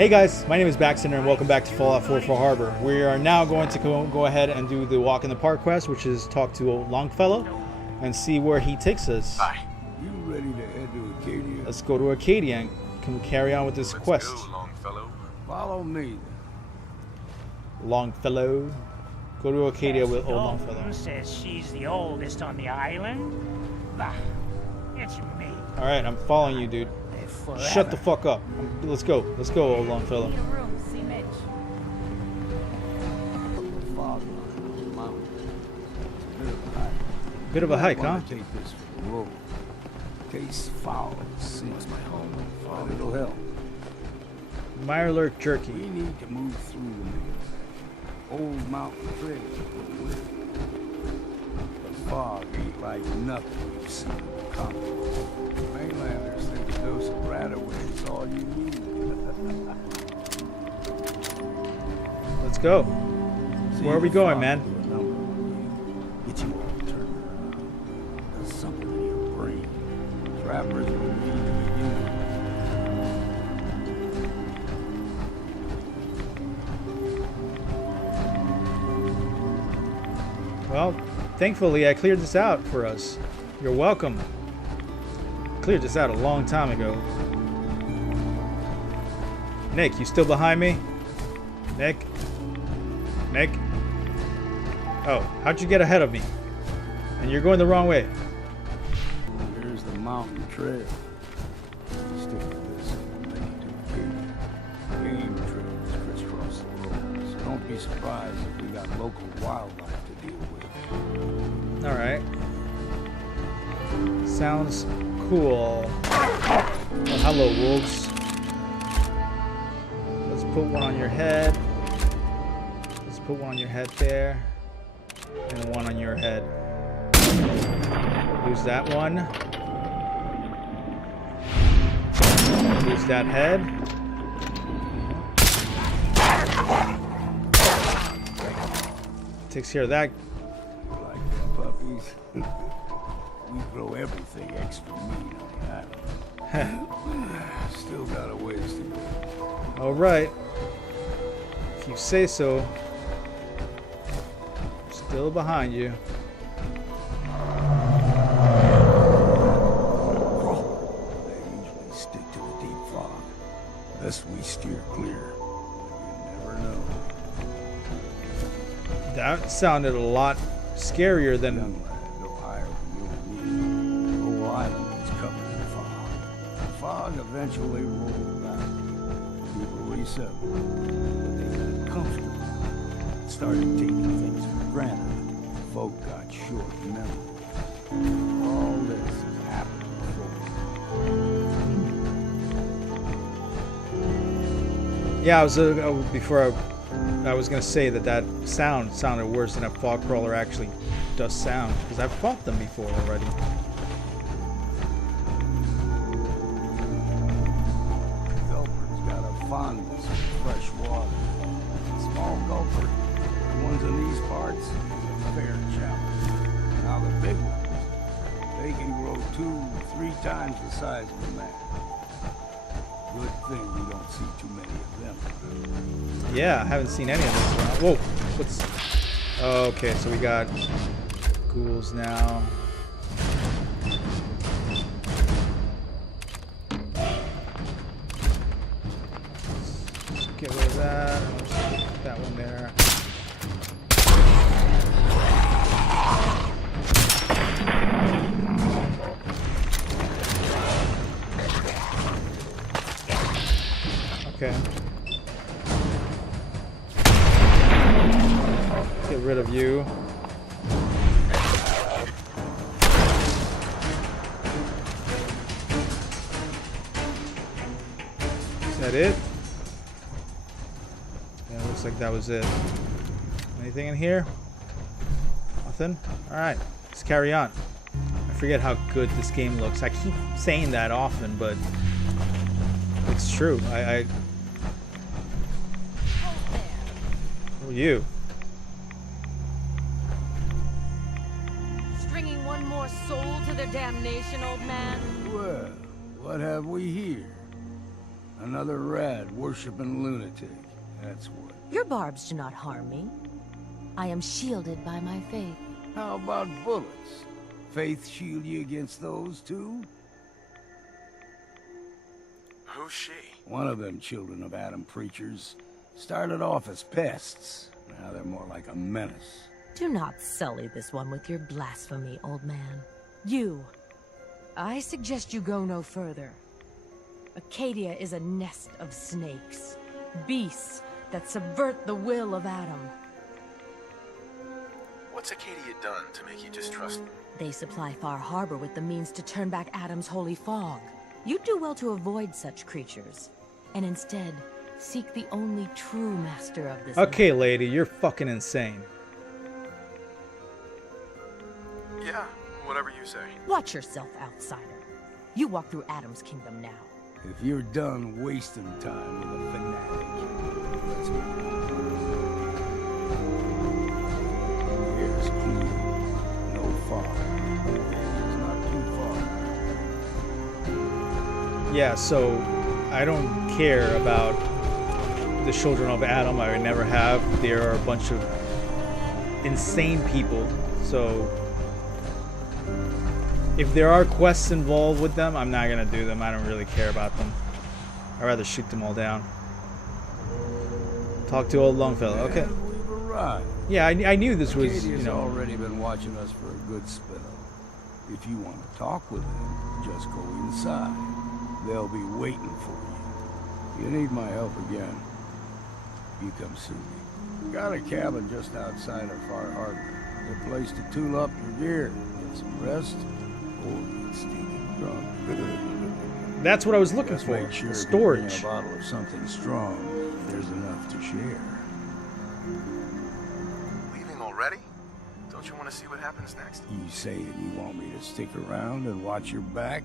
Hey guys, my name is BackSinner and welcome back to Fallout 4 for Harbor. We are now going to go ahead and do the Walk in the Park quest, which is talk to old Longfellow and see where he takes us. Hi. You ready to head to Acadia? Let's go to Acadia and can we carry on with this quest. Go, Longfellow. Follow me. Longfellow. Go to Acadia with old Longfellow. Says she's the oldest on the island. Bah, it's me. Alright, I'm following you, dude. Shut the fuck up. Let's go, old Longfellow. Need a room, see Mitch. Bit of a hike, huh? Take this for the road. Tastes foul. Seems my home, but it'll help. Mirelurk jerky. We need to move through the maze. Old mountain trail. The fog ain't like nothing we've seen in the continent. Mainlanders think a dose of Radaway is all you need. Let's go. Where are we going, man? Get you all turned around. There's something in your brain. Trappers will need to begin. Well, thankfully I cleared this out for us. You're welcome. Cleared this out a long time ago. Nick, you still behind me? Nick? Nick? Oh, how'd you get ahead of me? And you're going the wrong way. Here's the mountain trail. Stick with this and make it to Acadia. Game trails crisscross the road, so don't be surprised if we got local wildlife to deal with. Alright. Sounds cool. Oh, hello, wolves. Let's put one on your head. Let's put one on your head there. And one on your head. Lose that one. Lose that head. Takes care of that. Like them puppies. We throw everything extra meat on the island. Still got a ways to go. Alright. If you say so. Still behind you. They usually stick to the deep fog. Unless we steer clear. You never know. That sounded a lot scarier than... Young lad, go higher than you and me. The whole island is covered in fog. The fog eventually rolls back. People resettle, but they got comfortable. Started taking things for granted. Folk got short memory. All this has happened before. Yeah, I was I was gonna say that sound sounded worse than a fog crawler actually does sound, because I've fought them before already. Gulper's got a fondness for fresh water. Small gulper, the ones in these parts, is a fair challenge. Now the big ones, they can grow 2-3 times the size of a man. Good thing we don't see too many of them. Yeah, I haven't seen any of this. Whoa, what's... Okay, so we got ghouls now. Let's get rid of that. Let's put that one there. Okay. Get rid of you. Is that it? Yeah, looks like that was it. Anything in here? Nothing? Alright, let's carry on. I forget how good this game looks. I keep saying that often, but it's true. Who are you? Stringing one more soul to their damnation, old man. Well, what have we here? Another rad worshipping lunatic. That's what. Your barbs do not harm me. I am shielded by my faith. How about bullets? Faith shield you against those too? Who's she? One of them children of Adam preachers started off as pests. Now they're more like a menace. Do not sully this one with your blasphemy, old man. You. I suggest you go no further. Acadia is a nest of snakes. Beasts that subvert the will of Adam. What's Acadia done to make you distrust me? They supply Far Harbor with the means to turn back Adam's holy fog. You'd do well to avoid such creatures, and instead seek the only true master of this Okay, land. lady, you're fucking insane. Yeah, whatever you say. Watch yourself, outsider. You walk through Adam's kingdom now. If you're done wasting time with a fanatic, let's go. Here's clean. No fog. It's not too far. Yeah, so I don't care about the children of Adam. I would never have. There are a bunch of insane people. So if there are quests involved with them, I'm not gonna do them. I don't really care about them. I'd rather shoot them all down. Talk to old Longfellow. Okay. And we've arrived. Yeah, I knew this was, Acadia's you know. already been watching us for a good spell. If you want to talk with them, just go inside. They'll be waiting for you. If you need my help again, you come see me. Got a cabin just outside of Far Harbor. A place to tool up your gear, get some rest, or get stinking drunk. That's what I was looking Just for. make sure if you bring Storage. a bottle of something strong, there's enough to share. Leaving already? Don't you want to see what happens next? You saying you want me to stick around and watch your back?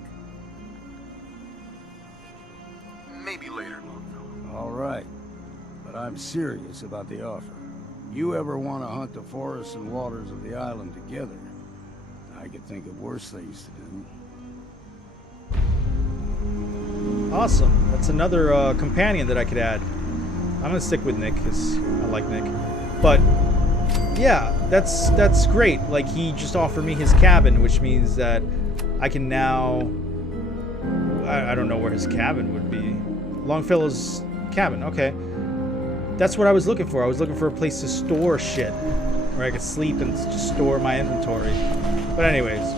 Maybe later, Longfellow. All right, but I'm serious about the offer. You ever want to hunt the forests and waters of the island together? I could think of worse things to do. Awesome. That's another companion that I could add. I'm gonna stick with Nick because I like Nick. But yeah, that's great. Like, he just offered me his cabin, which means that I can now. I don't know where his cabin would be. Longfellow's cabin. Okay, that's what I was looking for. I was looking for a place to store shit where I could sleep and just store my inventory. But anyways,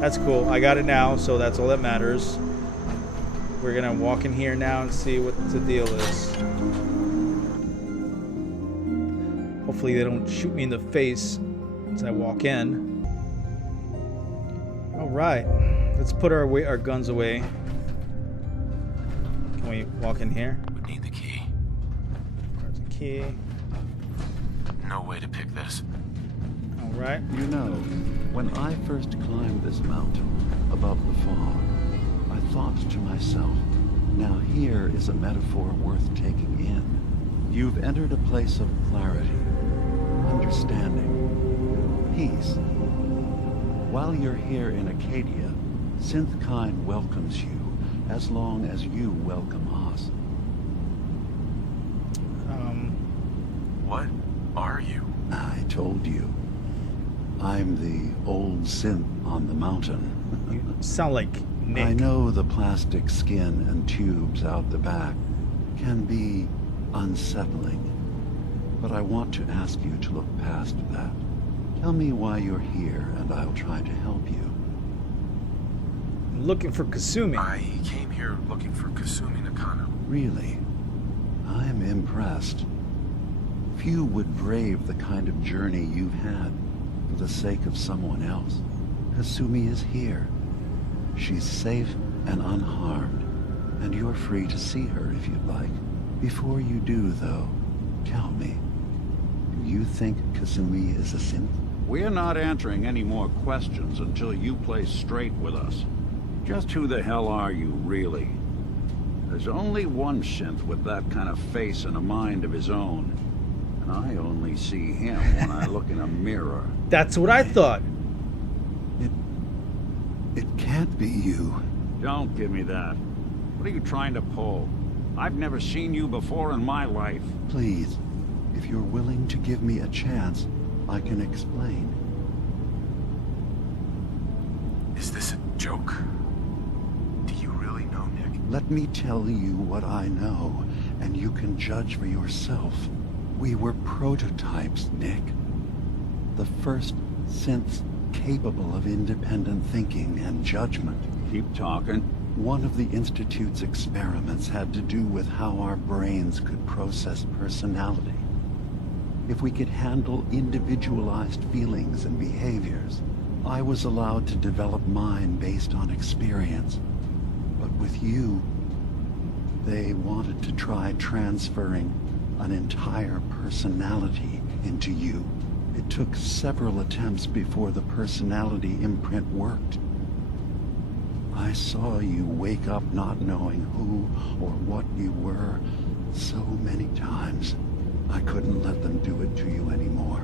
that's cool. I got it now, so that's all that matters. We're gonna walk in here now and see what the deal is. Hopefully they don't shoot me in the face as I walk in. Alright, let's put our guns away. Can we walk in here? Would need the key. There's a key. No way to pick this. Alright. You know, when I first climbed this mountain above the fog, I thought to myself, now here is a metaphor worth taking in. You've entered a place of clarity, understanding, peace. While you're here in Acadia, Synthkind welcomes you as long as you welcome us. What are you? I told you. I'm the old synth on the mountain. You sound like Nick. I know the plastic skin and tubes out the back can be unsettling, but I want to ask you to look past that. Tell me why you're here, and I'll try to help you. I'm looking for Kasumi. I came here looking for Kasumi Nakano. Really? I'm impressed. Few would brave the kind of journey you've had for the sake of someone else. Kasumi is here. She's safe and unharmed, and you're free to see her if you'd like. Before you do, though, tell me, do you think Kasumi is a synth? We're not answering any more questions until you play straight with us. Just who the hell are you, really? There's only one synth with that kind of face and a mind of his own. And I only see him when I look in a mirror. That's what I thought. It can't be you. Don't give me that. What are you trying to pull? I've never seen you before in my life. Please, if you're willing to give me a chance, I can explain. Is this a joke? Do you really know, Nick? Let me tell you what I know, and you can judge for yourself. We were prototypes, Nick. The first synths capable of independent thinking and judgment. Keep talking. One of the Institute's experiments had to do with how our brains could process personality. If we could handle individualized feelings and behaviors, I was allowed to develop mine based on experience. But with you, they wanted to try transferring an entire personality into you. It took several attempts before the personality imprint worked. I saw you wake up not knowing who or what you were so many times. I couldn't let them do it to you anymore.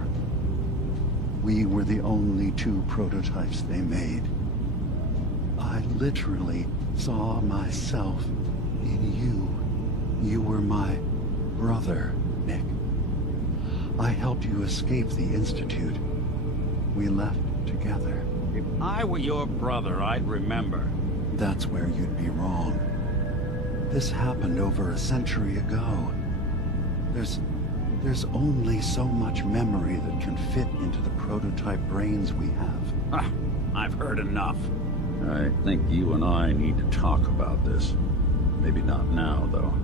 We were the only two prototypes they made. I literally saw myself in you. You were my brother, Nick. I helped you escape the Institute. We left together. If I were your brother, I'd remember. That's where you'd be wrong. This happened over a century ago. There's only so much memory that can fit into the prototype brains we have. Ah, I've heard enough. I think you and I need to talk about this. Maybe not now, though.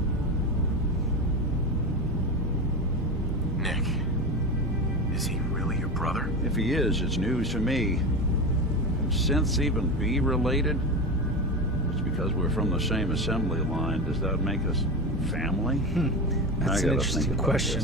Nick, is he really your brother? If he is, it's news to me. Can synths even be related? Just because we're from the same assembly line, does that make us family? That's an interesting question.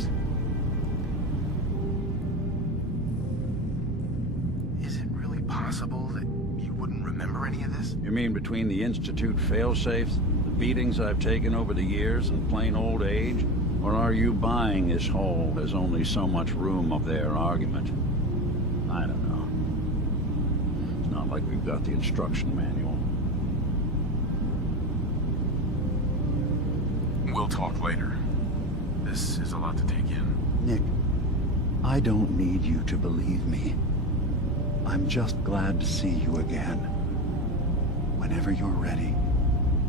Is it really possible that you wouldn't remember any of this? You mean between the Institute failsafes, the beatings I've taken over the years, and plain old age? Or are you buying this whole "there's only so much room" of their argument? I don't know. It's not like we've got the instruction manual. We'll talk later. This is a lot to take in. Nick, I don't need you to believe me. I'm just glad to see you again. Whenever you're ready,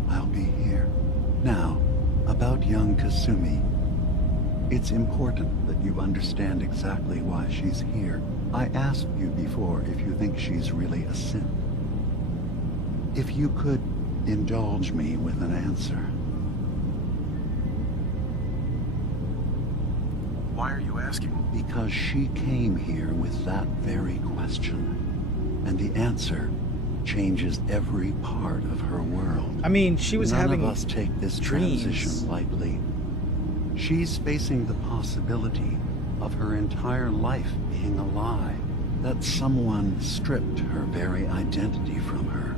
I'll be here. Now, about young Kasumi. It's important that you understand exactly why she's here. I asked you before if you think she's really a synth. If you could indulge me with an answer. Why are you asking? Because she came here with that very question. And the answer changes every part of her world. I mean, she was having None of us take this dreams. transition lightly. She's facing the possibility of her entire life being a lie. That someone stripped her very identity from her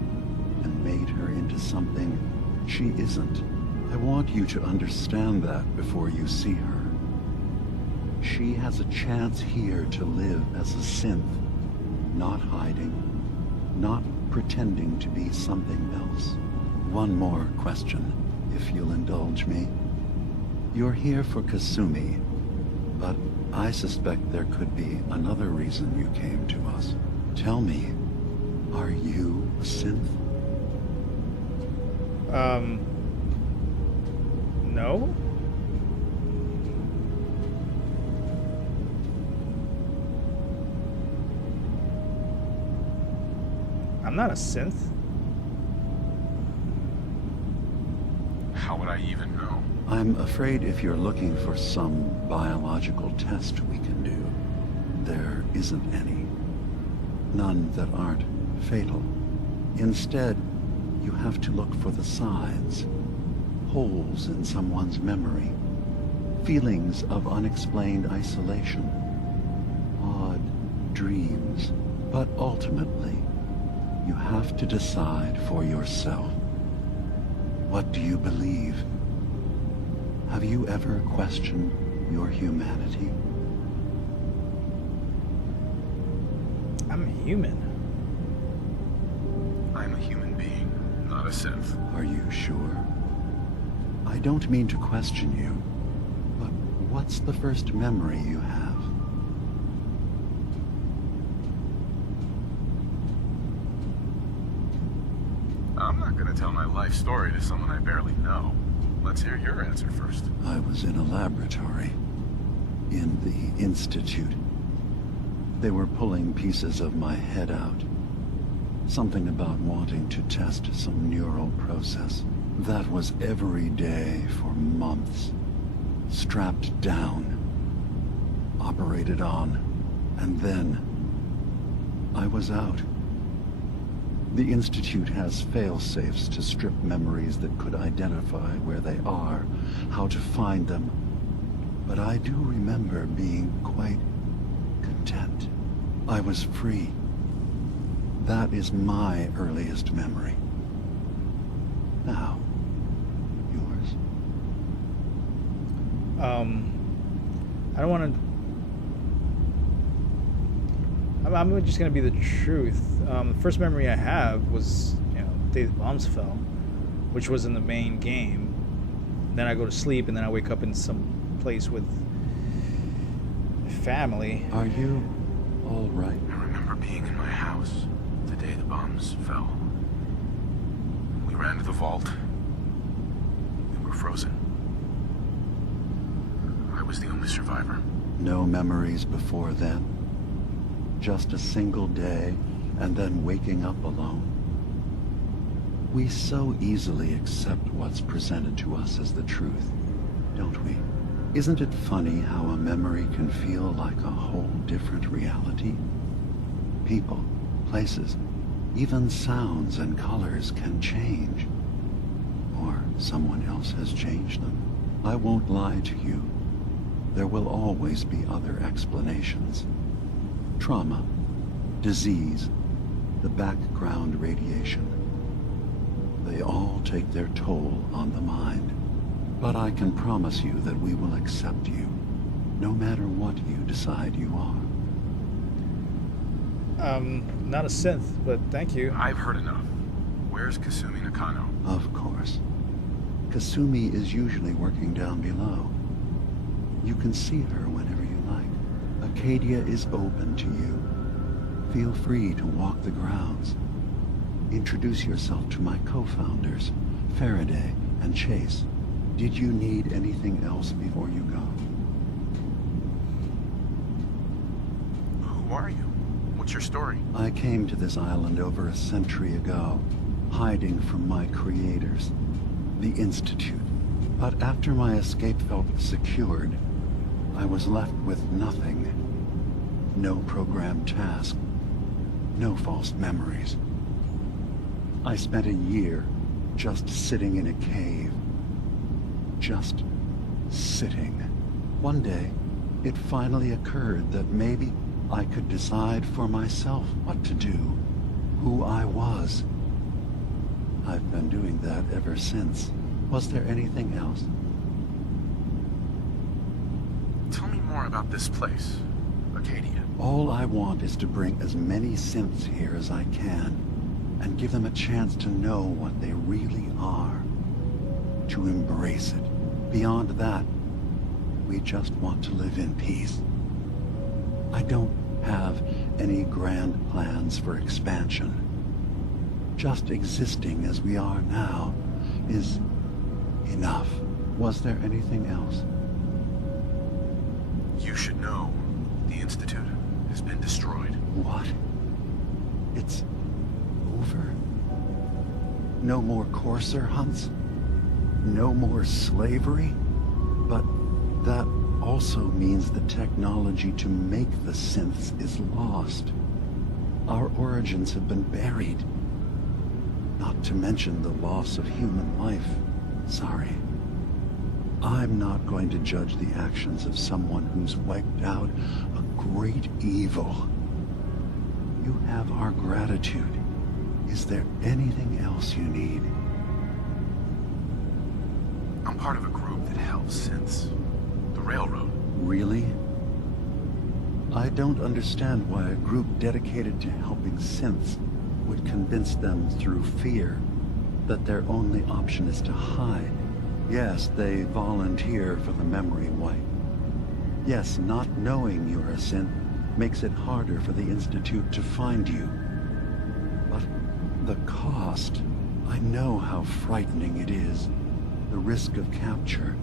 and made her into something she isn't. I want you to understand that before you see her. She has a chance here to live as a synth, not hiding, not pretending to be something else. One more question, if you'll indulge me. You're here for Kasumi, but I suspect there could be another reason you came to us. Tell me, are you a synth? No? I'm not a synth. How would I even know? I'm afraid if you're looking for some biological test we can do, there isn't any. None that aren't fatal. Instead, you have to look for the signs. Holes in someone's memory. Feelings of unexplained isolation. Odd dreams. But ultimately, you have to decide for yourself. What do you believe? Have you ever questioned your humanity? I'm a human. I'm a human being, not a synth. Are you sure? I don't mean to question you, but what's the first memory you have? I'm not gonna tell my life story to someone I barely know. Let's hear your answer first. I was in a laboratory. In the Institute. They were pulling pieces of my head out. Something about wanting to test some neural process. That was every day for months. Strapped down. Operated on. And then I was out. The Institute has fail-safes to strip memories that could identify where they are, how to find them. But I do remember being quite content. I was free. That is my earliest memory. Now, yours. I don't want to... I'm just going to be the truth. The first memory I have was, the day the bombs fell, which was in the main game. Then I go to sleep, and then I wake up in some place with my family. Are you all right? I remember being in my house the day the bombs fell. We ran to the vault. We were frozen. I was the only survivor. No memories before then? Just a single day, and then waking up alone? We so easily accept what's presented to us as the truth, don't we? Isn't it funny how a memory can feel like a whole different reality? People, places, even sounds and colors can change. Or someone else has changed them. I won't lie to you. There will always be other explanations. Trauma, disease, the background radiation. They all take their toll on the mind. But I can promise you that we will accept you, no matter what you decide you are. Not a synth, but thank you. I've heard enough. Where's Kasumi Nakano? Of course. Kasumi is usually working down below. You can see her whenever you like. Acadia is open to you. Feel free to walk the grounds. Introduce yourself to my co-founders, Faraday and Chase. Did you need anything else before you go? Who are you? What's your story? I came to this island over a century ago, hiding from my creators, the Institute. But after my escape felt secured, I was left with nothing. No programmed task. No false memories. I spent a year just sitting in a cave. Just sitting. One day, it finally occurred that maybe I could decide for myself what to do, who I was. I've been doing that ever since. Was there anything else? Tell me more about this place, Acadia. All I want is to bring as many synths here as I can, and give them a chance to know what they really are. To embrace it. Beyond that, we just want to live in peace. I don't have any grand plans for expansion. Just existing as we are now is enough. Was there anything else? You should know. The Institute has been destroyed. What? It's over? No more courser hunts? No more slavery? But that also means the technology to make the synths is lost. Our origins have been buried. Not to mention the loss of human life. Sorry. I'm not going to judge the actions of someone who's wiped out a great evil. You have our gratitude. Is there anything else you need? I'm part of a group that helps synths. The Railroad. Really? I don't understand why a group dedicated to helping synths would convince them through fear that their only option is to hide Yes, they volunteer for the memory wipe. Yes, not knowing you're a synth makes it harder for the Institute to find you. But the cost, I know how frightening it is. The risk of capture.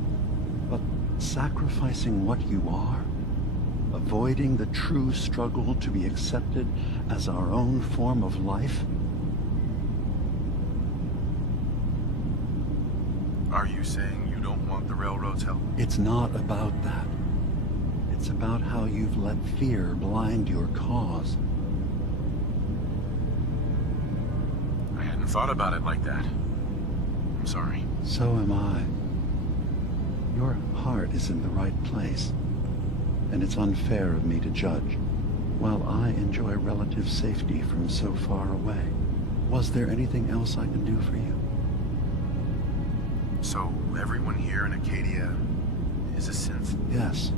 But sacrificing what you are, avoiding the true struggle to be accepted as our own form of life. Are you saying you don't want the Railroad's help? It's not about that. It's about how you've let fear blind your cause. I hadn't thought about it like that. I'm sorry. So am I. Your heart is in the right place, and it's unfair of me to judge. While I enjoy relative safety from so far away, was there anything else I can do for you? So, everyone here in Acadia is a synth? Yes.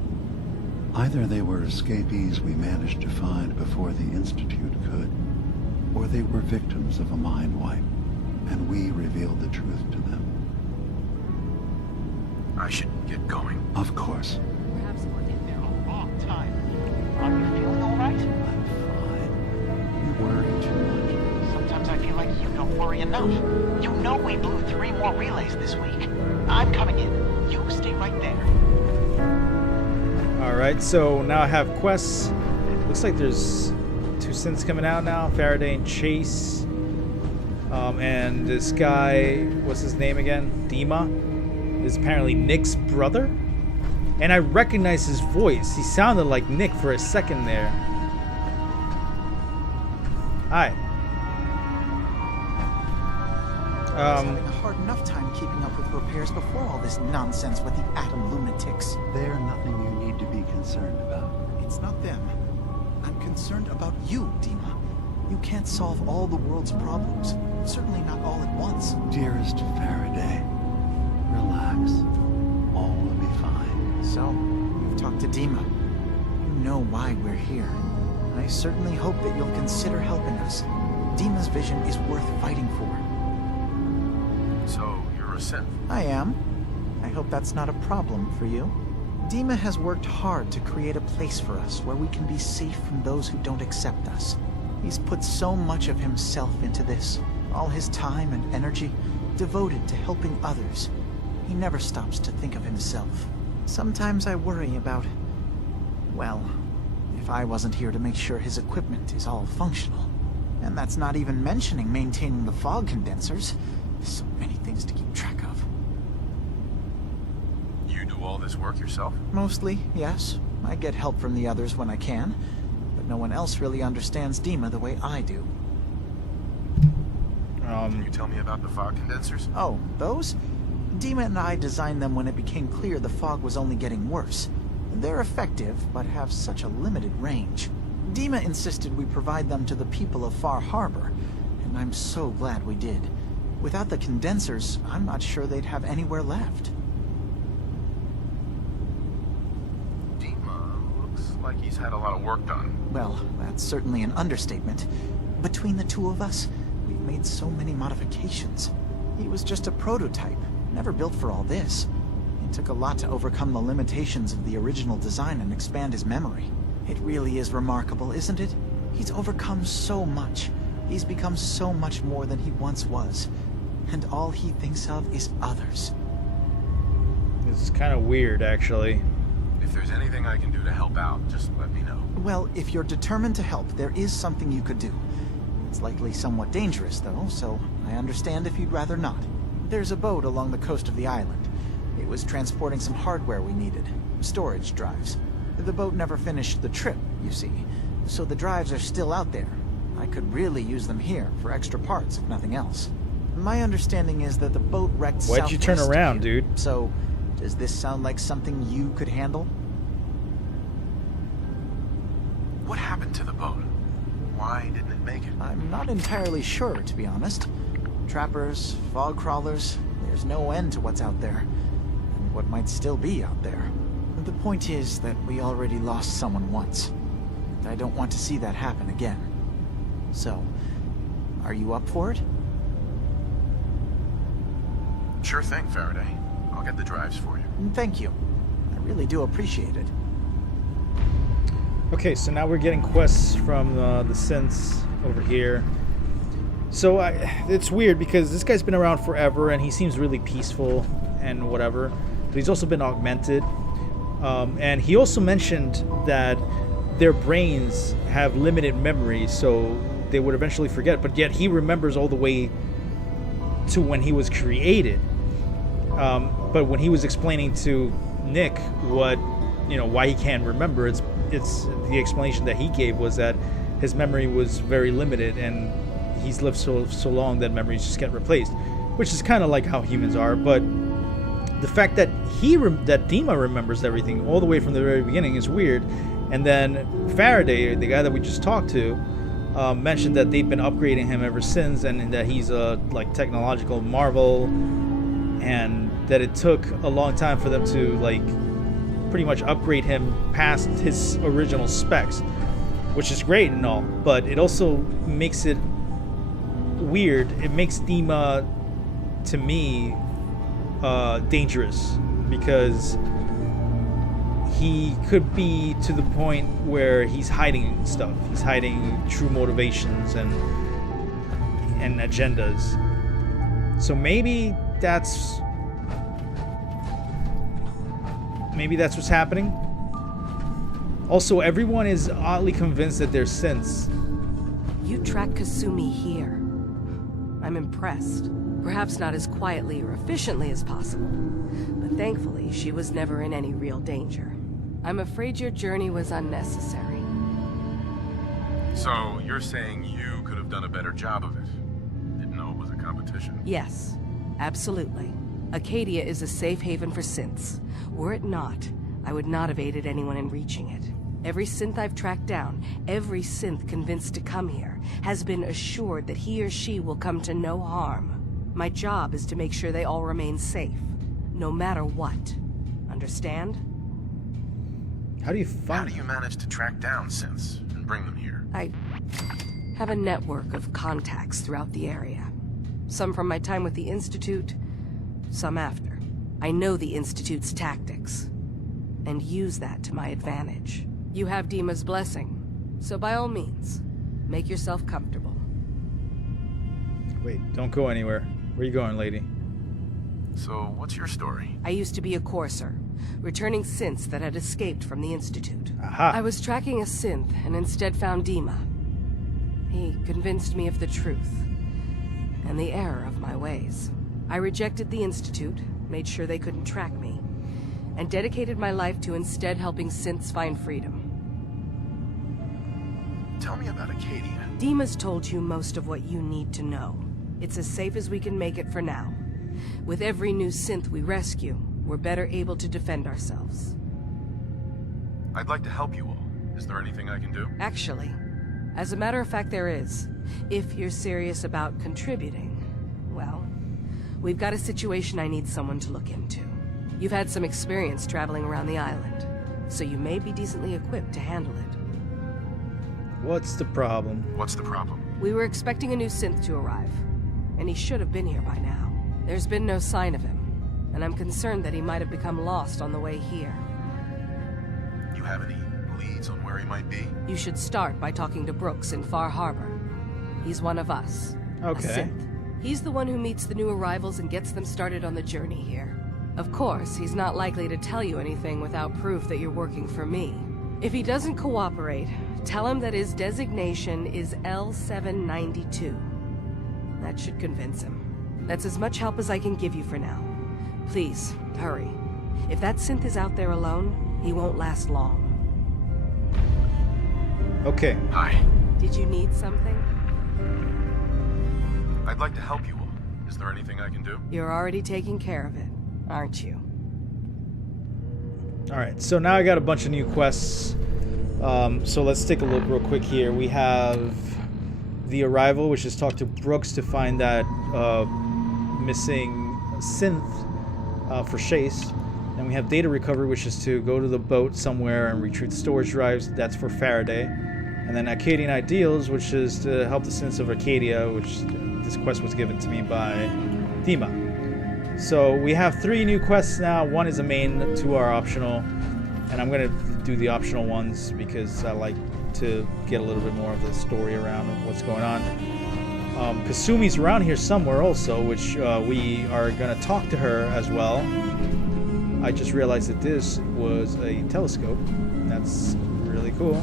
Either they were escapees we managed to find before the Institute could, or they were victims of a mind wipe, and we revealed the truth to them. I should get going. Of course. Perhaps we're in there a long time. Are you feeling all right? I'm fine. You worry too much. Sometimes I feel like you don't worry enough. You know we blew 3 more relays this week. I'm coming in. You stay right there. Alright, so now I have quests. Looks like there's 2 synths coming out now, Faraday and Chase. And this guy, what's his name again? Dima, is apparently Nick's brother. And I recognize his voice. He sounded like Nick for a second there. Hi. I was having a hard enough time keeping up with repairs before all this nonsense with the atom lunatics. They're nothing you need to be concerned about. It's not them. I'm concerned about you, Dima. You can't solve all the world's problems. Certainly not all at once. Dearest Faraday, relax. All will be fine. So, you've talked to Dima. You know why we're here. I certainly hope that you'll consider helping us. Dima's vision is worth fighting for. So, you're a synth? I am. I hope that's not a problem for you. Dima has worked hard to create a place for us where we can be safe from those who don't accept us. He's put so much of himself into this, all his time and energy devoted to helping others. He never stops to think of himself. Sometimes I worry about, well, if I wasn't here to make sure his equipment is all functional. And that's not even mentioning maintaining the fog condensers. So many things to keep track of. You do all this work yourself? Mostly, yes. I get help from the others when I can. But no one else really understands Dima the way I do. Can you tell me about the fog condensers? Oh, those? Dima and I designed them when it became clear the fog was only getting worse. They're effective, but have such a limited range. Dima insisted we provide them to the people of Far Harbor, and I'm so glad we did. Without the condensers, I'm not sure they'd have anywhere left. Dima looks like he's had a lot of work done. Well, that's certainly an understatement. Between the two of us, we've made so many modifications. He was just a prototype, never built for all this. It took a lot to overcome the limitations of the original design and expand his memory. It really is remarkable, isn't it? He's overcome so much. He's become so much more than he once was. And all he thinks of is others. This is kind of weird, actually. If there's anything I can do to help out, just let me know. Well, if you're determined to help, there is something you could do. It's likely somewhat dangerous, though, so I understand if you'd rather not. There's a boat along the coast of the island. It was transporting some hardware we needed. Storage drives. The boat never finished the trip, you see, so the drives are still out there. I could really use them here for extra parts, if nothing else. My understanding is that the boat wrecked southwest. Why'd you turn around, dude? So, does this sound like something you could handle? What happened to the boat? Why didn't it make it? I'm not entirely sure, to be honest. Trappers, fog crawlers, there's no end to what's out there. And what might still be out there. The point is that we already lost someone once. And I don't want to see that happen again. So, are you up for it? Sure thing, Faraday. I'll get the drives for you. Thank you. I really do appreciate it. Okay, so now we're getting quests from the synths over here. So it's weird because this guy's been around forever and he seems really peaceful and whatever, but he's also been augmented. And he also mentioned that their brains have limited memory, so they would eventually forget, but yet he remembers all the way to when he was created. But when he was explaining to Nick what, why he can't remember, it's the explanation that he gave was that his memory was very limited and he's lived so long that memories just get replaced, which is kind of like how humans are. But the fact that that Dima remembers everything all the way from the very beginning is weird. And then Faraday, the guy that we just talked to, mentioned that they've been upgrading him ever since, and that he's a technological marvel, and that it took a long time for them to pretty much upgrade him past his original specs, which is great and all, but it also makes it weird. It makes Dima, to me, dangerous, because he could be to the point where he's hiding stuff. He's hiding true motivations and agendas. So maybe that's what's happening. Also, everyone is oddly convinced that they're synths. You tracked Kasumi here. I'm impressed. Perhaps not as quietly or efficiently as possible, but thankfully she was never in any real danger. I'm afraid your journey was unnecessary. So, you're saying you could have done a better job of it? Didn't know it was a competition? Yes, absolutely. Acadia is a safe haven for synths. Were it not, I would not have aided anyone in reaching it. Every synth I've tracked down, every synth convinced to come here, has been assured that he or she will come to no harm. My job is to make sure they all remain safe, no matter what. Understand? How do you manage to track down synths and bring them here? I have a network of contacts throughout the area. Some from my time with the Institute, some after. I know the Institute's tactics, and use that to my advantage. You have Dima's blessing, so by all means, make yourself comfortable. Wait, don't go anywhere. Where are you going, lady? So, what's your story? I used to be a courser, returning synths that had escaped from the Institute. Aha. I was tracking a synth and instead found Dima. He convinced me of the truth and the error of my ways. I rejected the Institute, made sure they couldn't track me, and dedicated my life to instead helping synths find freedom. Tell me about Acadia. Dima's told you most of what you need to know. It's as safe as we can make it for now. With every new synth we rescue, we're better able to defend ourselves. I'd like to help you all. Is there anything I can do? Actually, as a matter of fact, there is. If you're serious about contributing, well, we've got a situation I need someone to look into. You've had some experience traveling around the island, so you may be decently equipped to handle it. What's the problem? What's the problem? We were expecting a new synth to arrive, and he should have been here by now. There's been no sign of him, and I'm concerned that he might have become lost on the way here. You have any leads on where he might be? You should start by talking to Brooks in Far Harbor. He's one of us. Okay. A synth. He's the one who meets the new arrivals and gets them started on the journey here. Of course, he's not likely to tell you anything without proof that you're working for me. If he doesn't cooperate, tell him that his designation is L792. That should convince him. That's as much help as I can give you for now. Please, hurry. If that synth is out there alone, he won't last long. Okay. Hi. Did you need something? I'd like to help you all. Is there anything I can do? You're already taking care of it, aren't you? Alright, so now I got a bunch of new quests. So let's take a look real quick here. We have the arrival, which is talk to Brooks to find that missing synth for Chase. And we have data recovery, which is to go to the boat somewhere and retrieve the storage drives. That's for Faraday. And then Acadian Ideals, which is to help the synths of Arcadia, which this quest was given to me by Dima. So we have 3 new quests now. 1 is a main, 2 are optional, and I'm gonna do the optional ones because I like to get a little bit more of the story around what's going on. Kasumi's around here somewhere also, which we are gonna talk to her as well. I just realized that this was a telescope. That's really cool.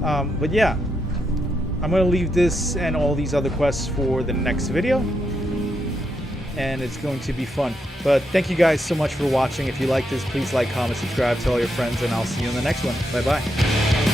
But yeah, I'm gonna leave this and all these other quests for the next video, and it's going to be fun. But thank you guys so much for watching. If you like this, please like, comment, subscribe, tell all your friends, and I'll see you in the next one. Bye bye.